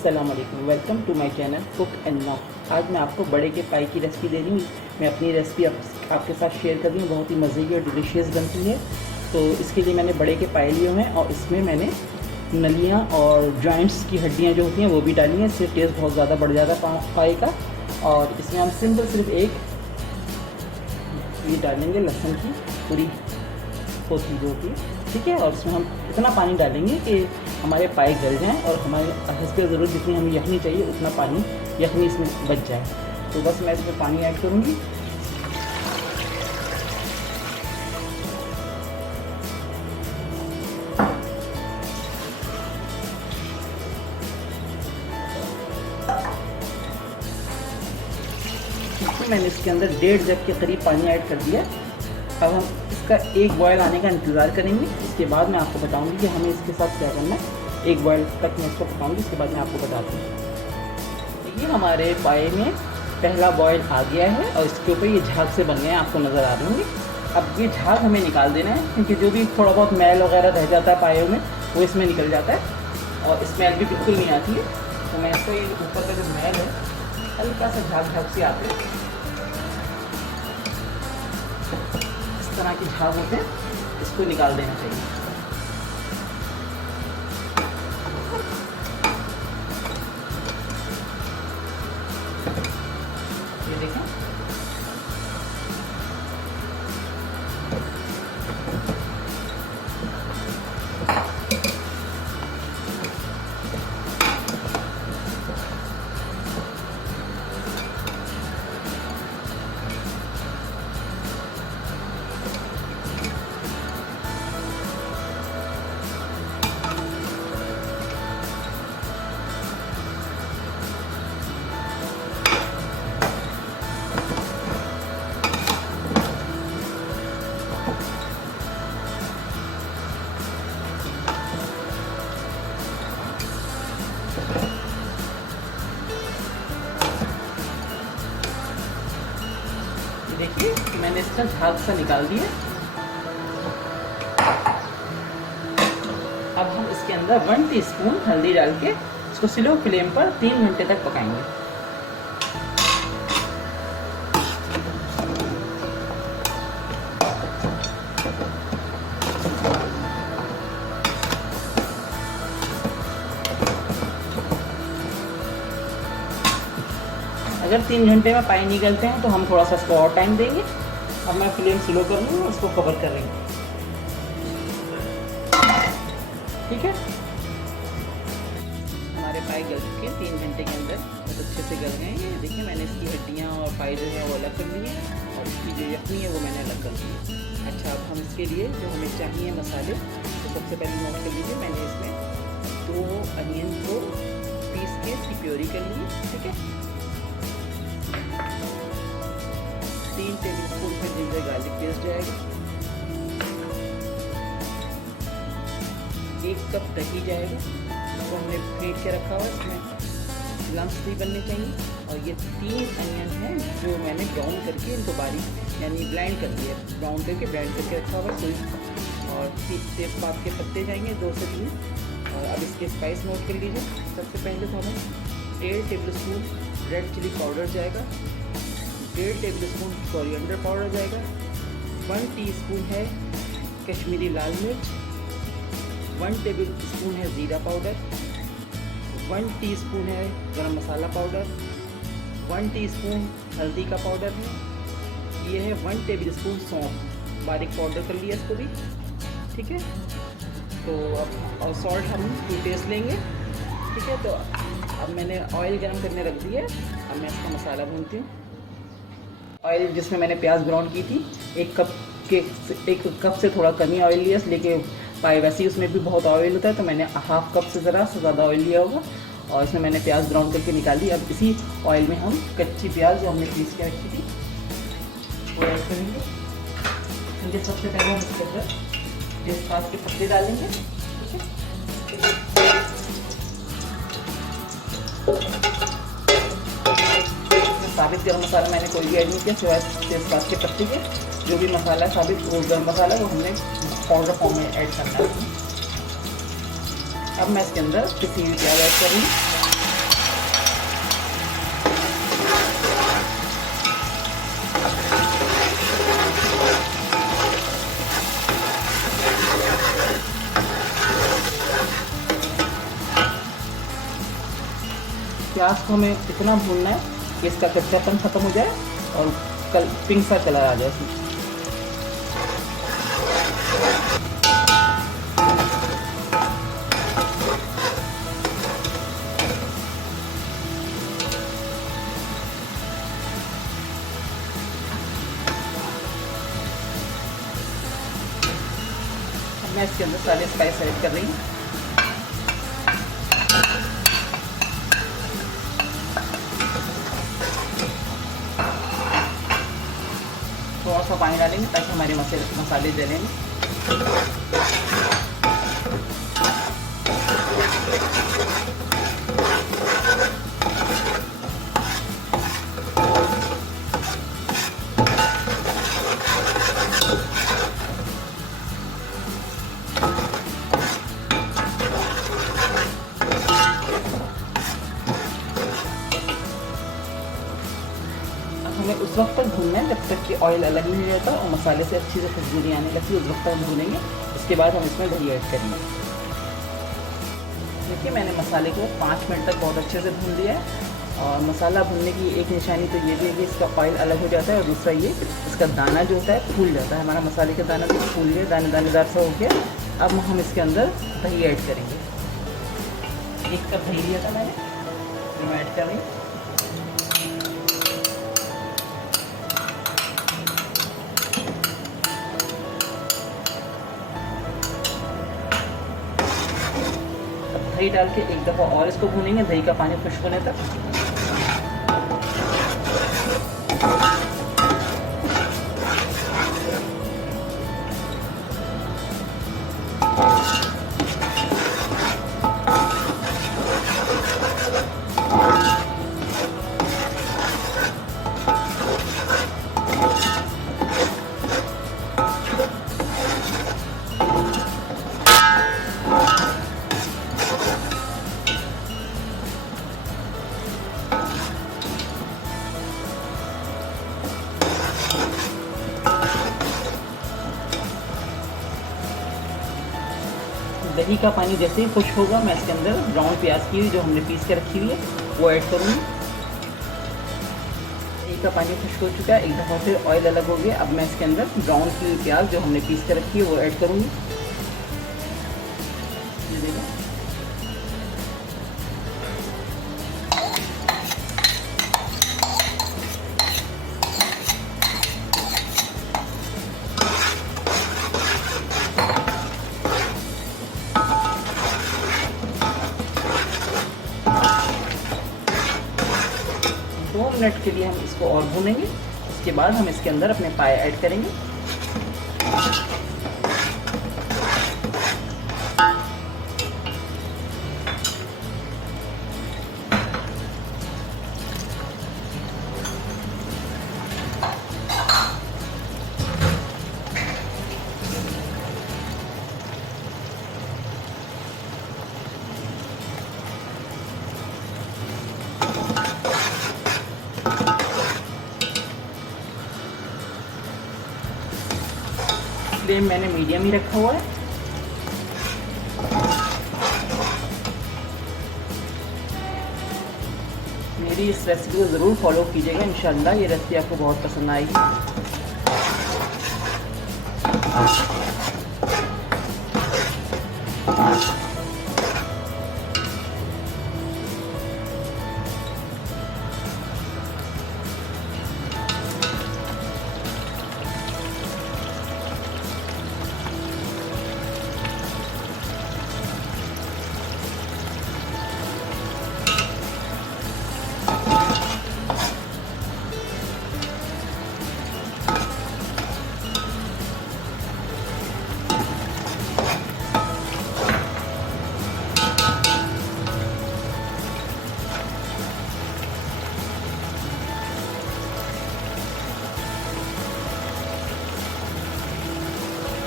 अस्सलाम वालेकुम, welcome to my channel Cook and Knock. आज मैं आपको बड़े के पाई की रेसिपी दे रही हूँ। मैं अपनी रेसिपी आपके साथ शेयर कर रही हूँ। बहुत ही मज़े की और डिलीशियस बनती है। तो इसके लिए मैंने बड़े के पाए लिए हुए हैं और इसमें मैंने नलियाँ और जॉइंट्स की हड्डियाँ जो होती हैं वो भी डाली हैं। इससे टेस्ट बहुत ज़्यादा बढ़ जाता है पाए का। और इसमें हम सिर्फ एक ये डालेंगे लहसुन की पूरी पोथी जो होती है, ठीक है। और इसमें हम इतना पानी डालेंगे कि हमारे पाए गल जाएं और हमारे हंसके ज़रूरत जितनी हमें यखनी चाहिए उतना पानी यखनी इसमें बच जाए। तो बस मैं इसमें पानी ऐड करूँगी। मैंने इसके अंदर 1.5 जग के करीब पानी ऐड कर दिया। अब हम इसका एक बॉयल आने का इंतज़ार करेंगे। इसके बाद मैं आपको बताऊंगी कि हमें इसके साथ क्या करना है। एक बॉयल तक मैं इसको पकाऊंगी, इसके बाद मैं आपको बताती हूँ। देखिए हमारे पाए में पहला बॉयल आ गया है और इसके ऊपर ये झाग से बन गए हैं, आपको नज़र आ रहे होंगे। अब ये झाग हमें निकाल देना है क्योंकि जो भी थोड़ा बहुत मैल वगैरह रह जाता है पाए में वो इसमें निकल जाता है और स्मेल भी बिल्कुल नहीं आती है। तो मैं इसको ये ऊपर का जो मैल है हल्का सा झाग से आते हैं, इस तरह के झाग होते हैं, इसको निकाल देना चाहिए। ये देखें, देखिए मैंने इसका झाग सा निकाल दिया। अब हम इसके अंदर 1 टीस्पून हल्दी डाल के इसको स्लो फ्लेम पर 3 घंटे तक पकाएंगे। अगर 3 घंटे में पाए निकलते हैं तो हम थोड़ा सा इसको और टाइम देंगे। अब मैं फ्लेम स्लो कर लूँगी और इसको कवर कर लेंगे, ठीक है। हमारे पाए गल चुके हैं 3 घंटे के अंदर, बहुत अच्छे से गल गए हैं। देखिए मैंने इसकी हड्डियाँ और पाए जो है वो अलग कर ली है और इसकी जो यखनी है वो मैंने अलग कर दी है। अच्छा, अब हम इसके लिए जो हमें चाहिए मसाले, तो सबसे पहले नोट कर लीजिए, मैंने इसमें 2 अनियन को पीस के इसकी प्योरी कर ली है, ठीक है। 3 टेबलस्पून पे जिंजर गार्लिक पेस्ट जाएगा, 1 कप दही जाएगा, इसको हमने फेंट के रखा हुआ है, इसमें लम्स भी बनने चाहिए। और ये 3 अनियन हैं जो मैंने ब्राउन करके इनको बारीक यानी ब्लेंड कर दिया, ब्राउन करके ब्लेंड करके रखा हुआ है। और तेज़पात के पत्ते जाएंगे 2 से 3। और अब इसके स्पाइस नोट कर लीजिए। सबसे पहले तो हमें 1.5 टेबलस्पून रेड चिली पाउडर जाएगा, 1.5 टेबलस्पून कोरिएंडर पाउडर जाएगा, 1 टीस्पून है कश्मीरी लाल मिर्च, 1 टेबलस्पून है ज़ीरा पाउडर, 1 टीस्पून है गरम मसाला पाउडर, 1 टीस्पून हल्दी का पाउडर है, ये है 1 टेबलस्पून सौंफ बारीक पाउडर कर लिया इसको भी, ठीक है। तो अब सॉल्ट हम टू टेस्ट लेंगे, ठीक है। तो अब मैंने ऑयल गरम करने रख दिया है। अब मैं इसका मसाला भूनती हूँ। ऑयल जिसमें मैंने प्याज ब्राउन की थी, 1 कप से थोड़ा कम ही ऑयल लिया, इसलिए कि पाए वैसे ही उसमें भी बहुत ऑयल होता है, तो मैंने ½ कप से ज़रा सा ज़्यादा ऑयल लिया होगा। और इसमें मैंने प्याज ब्राउन करके निकाली। अब इसी ऑयल में हम कच्ची प्याज जो हमने पीस के रखी थी वो ऐड करेंगे। क्योंकि सबसे पहले हम इसके अंदर तेज़पात के पत्ते डालेंगे, ठीक है। साबित गरम मसाला मैंने कोई भी ऐड नहीं किया सिवाय तेज़पात के पत्ते के। जो भी मसाला है साबित वो गरम मसाला वो हमने पाउडर फॉर्म में ऐड करना है। अब मैं इसके अंदर पिसी हुई प्याज ऐड करूँगी। प्याज को हमें इतना भूनना है कि इसका कच्चापन ख़त्म हो जाए और पिंक सा कलर आ जाए इसमें। मैं इसके अंदर सारे स्पाइस ऐड कर रही हूँ। थोड़ा सा पानी डालेंगे ताकि हमारे मसाले जलेंगे। हमें उस वक्त तक भूनना है जब तक कि ऑयल अलग नहीं रहता और मसाले से अच्छी से खुशबू नहीं आने लगती, उस वक्त तक भूनेंगे। इसके बाद हम इसमें दही ऐड करेंगे। देखिए मैंने मसाले को 5 मिनट तक बहुत अच्छे से भून लिया है। और मसाला भूनने की एक निशानी तो ये भी है कि इसका ऑयल अलग हो जाता है और दूसरा ये इसका दाना जो होता है फूल जाता है। हमारा मसाले का दाना भी फूल गया, दानेदार सा हो गया। अब हम इसके अंदर दही ऐड करेंगे। 1 कप दही लिया था मैंने, मैं ऐड कर रही हूँ। दही डाल के एक दफ़ा और इसको भूनेंगे, दही का पानी खुश्क होने तक। दही का पानी जैसे ही खुश्क होगा मैं इसके अंदर ब्राउन प्याज की जो हमने पीस के रखी हुई है वो ऐड करूँगी। दही का पानी खुश्क हो चुका है, एक दफ़ा फिर ऑयल अलग हो गया। अब मैं इसके अंदर ब्राउन की प्याज जो हमने पीस के रखी है वो ऐड करूँगी। ये देखो, मिनट के लिए हम इसको और भूनेंगे। इसके बाद हम इसके अंदर अपने पाए ऐड करेंगे। फ्लेम मैंने मीडियम ही रखा हुआ है। मेरी इस रेसिपी को ज़रूर फॉलो कीजिएगा, इंशाल्लाह ये रेसिपी आपको बहुत पसंद आएगी।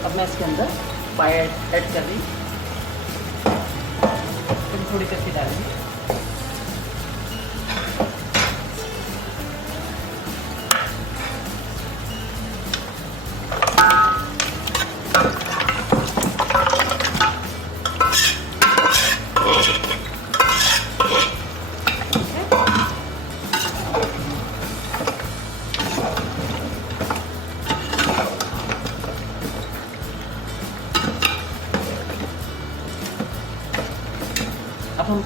अब मैं इसके अंदर पाए ऐड कर रही हूँ, थोड़ी थोड़ी करके डालेंगे।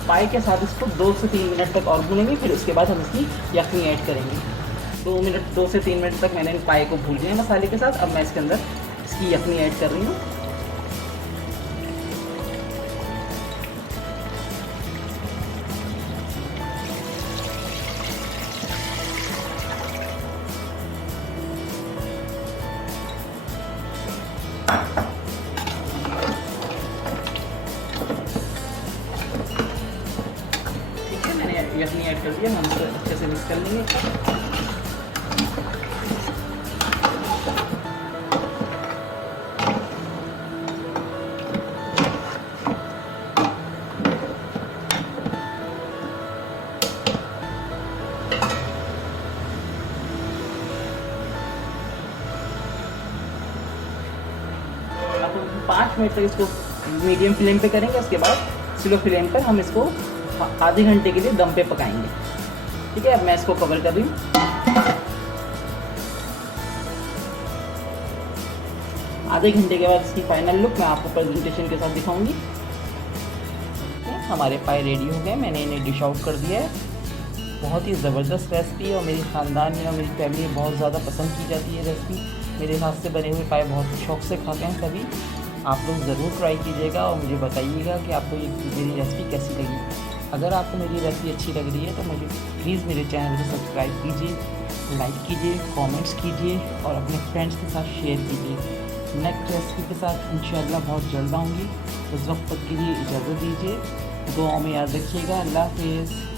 पाए के साथ इसको 2 से 3 मिनट तक और भूनेंगे, फिर उसके बाद हम इसकी यखनी ऐड करेंगे। 2 से 3 मिनट तक मैंने इन पाए को भून लिया मसाले के साथ। अब मैं इसके अंदर इसकी यखनी ऐड कर रही हूँ। ठीक है, मैंने यखनी ऐड कर दिया। हम इसको अच्छे से मिक्स कर लेंगे। अब 5 मिनट तक इसको मीडियम फ्लेम पे करेंगे। उसके बाद स्लो फ्लेम पर हम इसको आधे घंटे के लिए दम पे पकाएंगे। ठीक है, अब मैं इसको कवर कर रही हूँ। आधे घंटे के बाद इसकी फाइनल लुक मैं आपको प्रेजेंटेशन के साथ दिखाऊंगी। हमारे पाए रेडी हो गए, मैंने इन्हें डिश आउट कर दिया है। बहुत ही ज़बरदस्त रेसिपी है और मेरे ख़ानदान में और मेरी फैमिली में बहुत ज़्यादा पसंद की जाती है रेसिपी। मेरे हाथ से बने हुए पाए बहुत शौक से खाते हैं सभी। आप लोग ज़रूर ट्राई कीजिएगा और मुझे बताइएगा कि आपको ये मेरी रेसिपी कैसी लगी। अगर आपको मेरी रेसिपी अच्छी लग रही है तो मुझे प्लीज़ मेरे चैनल को सब्सक्राइब कीजिए, लाइक कीजिए, कमेंट्स कीजिए और अपने फ्रेंड्स के साथ शेयर कीजिए। नेक्स्ट रेसिपी के साथ इंशाल्लाह बहुत जल्द आऊँगी। उस वक्त तक के लिए इजाज़त दीजिए। दुआओं में याद रखिएगा। अल्लाह हाफ़िज़।